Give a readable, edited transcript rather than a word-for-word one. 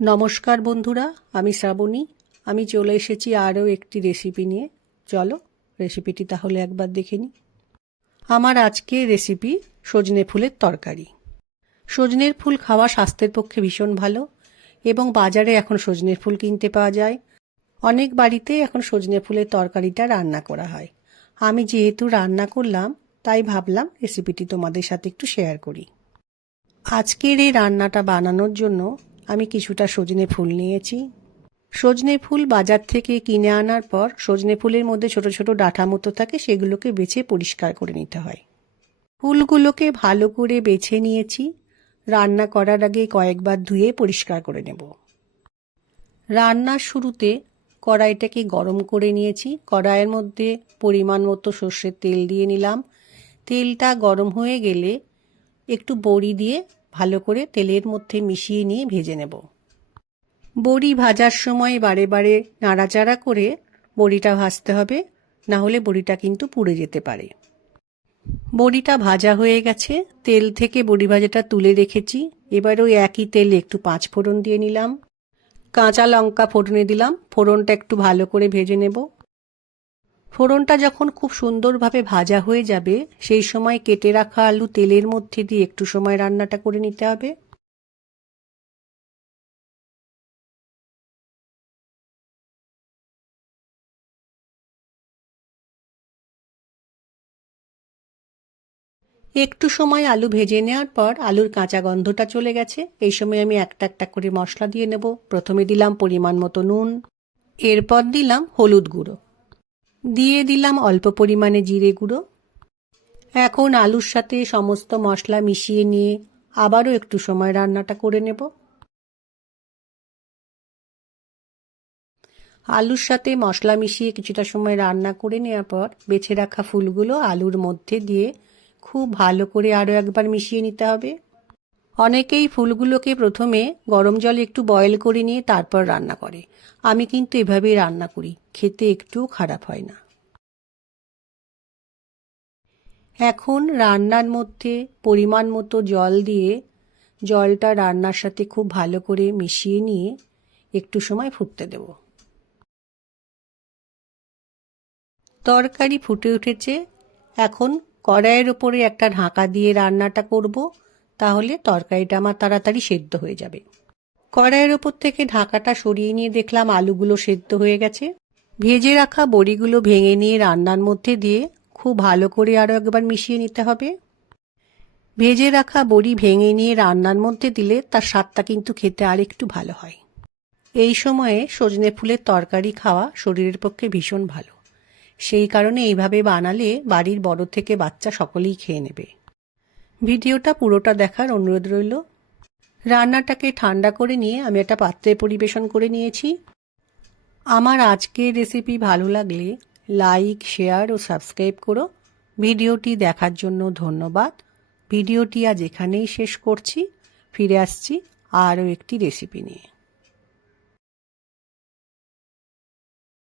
নমস্কার বন্ধুরা, আমি শ্রাবণী। আমি চলে এসেছি আরও একটি রেসিপি নিয়ে। চলো রেসিপিটি তাহলে একবার দেখে নিই। আমার আজকের রেসিপি সজনে ফুলের তরকারি। সজনের ফুল খাওয়া স্বাস্থ্যের পক্ষে ভীষণ ভালো এবং বাজারে এখন সজনের ফুল কিনতে পাওয়া যায়। অনেক বাড়িতেই এখন সজনে ফুলের তরকারিটা রান্না করা হয়। আমি যেহেতু রান্না করলাম তাই ভাবলাম রেসিপিটি তোমাদের সাথে একটু শেয়ার করি। আজকের এই রান্নাটা বানানোর জন্য আমি কিছুটা সজনে ফুল নিয়েছি। সজনে ফুল বাজার থেকে কিনে আনার পর সজনে ফুলের মধ্যে ছোট ছোট ডাঁটা মতো থাকে, সেগুলোকে বেছে পরিষ্কার করে নিতে হয়। ফুলগুলোকে ভালো করে বেছে নিয়েছি। রান্না করার আগে কয়েকবার ধুয়ে পরিষ্কার করে নেব। রান্নার শুরুতে কড়াইটাকে গরম করে নিয়েছি। কড়াইয়ের মধ্যে পরিমাণ মতো সর্ষের তেল দিয়ে নিলাম। তেলটা গরম হয়ে গেলে একটু বড়ি দিয়ে ভালো করে তেলের মধ্যে মিশিয়ে নিয়ে ভেজে নেব। বড়ি ভাজার সময় বারে বারে নাড়াচাড়া করে বড়িটা ভাজতে হবে, না হলে বড়িটা কিন্তু পুড়ে যেতে পারে। বড়িটা ভাজা হয়ে গেছে, তেল থেকে বড়ি ভাজাটা তুলে রেখেছি। এবার ওই একই তেলে একটু পাঁচফোড়ন দিয়ে নিলাম, কাঁচা লঙ্কা ফোড়নে দিলাম। ফোড়নটা একটু ভালো করে ভেজে নেব। ফোড়নটা যখন খুব সুন্দরভাবে ভাজা হয়ে যাবে সেই সময় কেটে রাখা আলু তেলের মধ্যে দিয়ে একটু সময় রান্নাটা করে নিতে হবে। একটু সময় আলু ভেজে নেওয়ার পর আলুর কাঁচা গন্ধটা চলে গেছে। এই সময় আমি একটা একটা করে মশলা দিয়ে নেব। প্রথমে দিলাম পরিমাণ মতো নুন, এরপর দিলাম হলুদ গুঁড়ো, দিয়ে দিলাম অল্প পরিমাণে জিরে গুঁড়ো। এখন আলুর সাথে সমস্ত মশলা মিশিয়ে নিয়ে আবারও একটু সময় রান্নাটা করে নেব। আলুর সাথে মশলা মিশিয়ে কিছুটা সময় রান্না করে নেওয়ার পর বেছে রাখা ফুলগুলো আলুর মধ্যে দিয়ে খুব ভালো করে আরও একবার মিশিয়ে নিতে হবে। অনেকেই ফুলগুলোকে প্রথমে গরম জলে একটু বয়েল করে নিয়ে তারপর রান্না করে। আমি কিন্তু এভাবেই রান্না করি, খেতে একটুও খারাপ হয় না। এখন রান্নার মধ্যে পরিমাণ মতো জল দিয়ে জলটা রান্নার সাথে খুব ভালো করে মিশিয়ে নিয়ে একটু সময় ফুটতে দেব। তরকারি ফুটে উঠেছে। এখন কড়াইয়ের ওপরে একটা ঢাকা দিয়ে রান্নাটা করব, তাহলে তরকারিটা আমার তাড়াতাড়ি সেদ্ধ হয়ে যাবে। কড়াইয়ের ওপর থেকে ঢাকাটা সরিয়ে নিয়ে দেখলাম আলুগুলো সেদ্ধ হয়ে গেছে। ভেজে রাখা বড়িগুলো ভেঙে নিয়ে রান্নার মধ্যে দিয়ে খুব ভালো করে আরও একবার মিশিয়ে নিতে হবে। ভেজে রাখা বড়ি ভেঙে নিয়ে রান্নার মধ্যে দিলে তার স্বাদটা কিন্তু খেতে আর একটু ভালো হয়। এই সময়ে সজনে ফুলের তরকারি খাওয়া শরীরের পক্ষে ভীষণ ভালো। সেই কারণে এইভাবে বানালে বাড়ির বড় থেকে বাচ্চা সকলেই খেয়ে নেবে। ভিডিওটা পুরোটা দেখার অনুরোধ রইল। রান্নাটাকে ঠান্ডা করে নিয়ে আমি একটা পাত্রে পরিবেশন করে নিয়েছি। আমার আজকের রেসিপি ভালো লাগলে লাইক, শেয়ার ও সাবস্ক্রাইব করো। ভিডিওটি দেখার জন্য ধন্যবাদ। ভিডিওটি আজ এখানেই শেষ করছি। ফিরে আসছি আরও একটি রেসিপি নিয়ে।